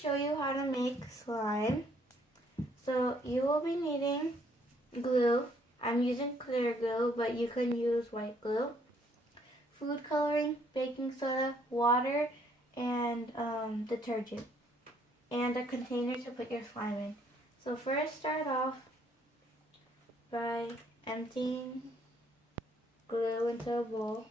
show you how to make slime. So you will be needing glue. I'm using clear glue, but you can use white glue. Food coloring, baking soda, water, and detergent. And a container to put your slime in. So first start off by emptying glue into a bowl.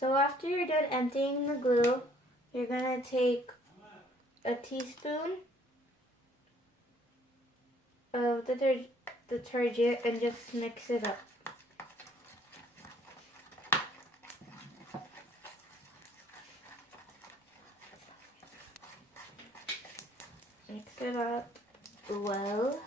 So after you're done emptying the glue, you're going to take a teaspoon of the detergent and just mix it up. Mix it up well.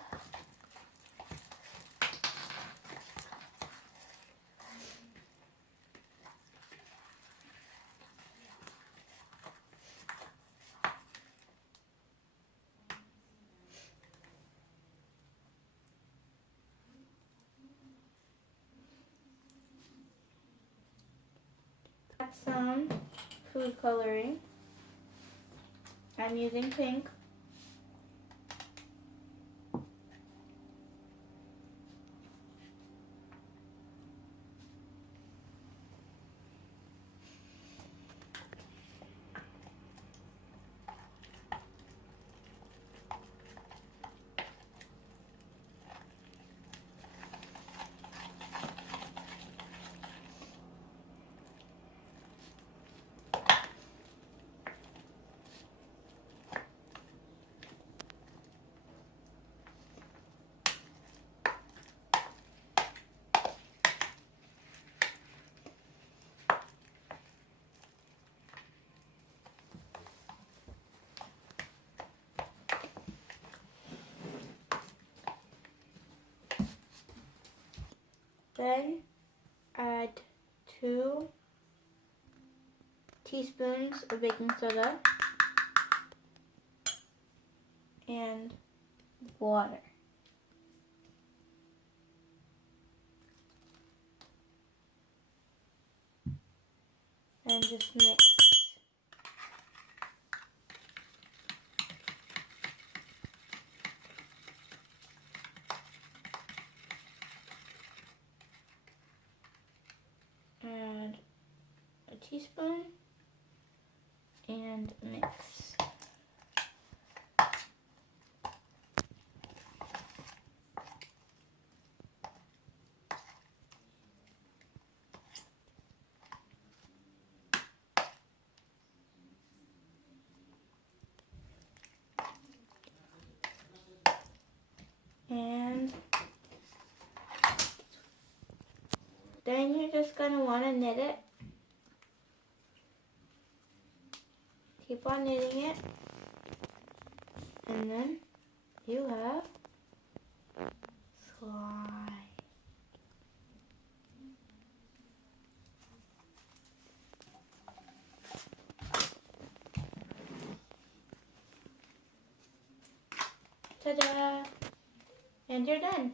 Add some food coloring. I'm using pink. Then add 2 teaspoons of baking soda and water. And just mix. Add a teaspoon and mix. And then you're just going to want to knit it. Keep on knitting it. And then you have slime. Ta-da! And you're done.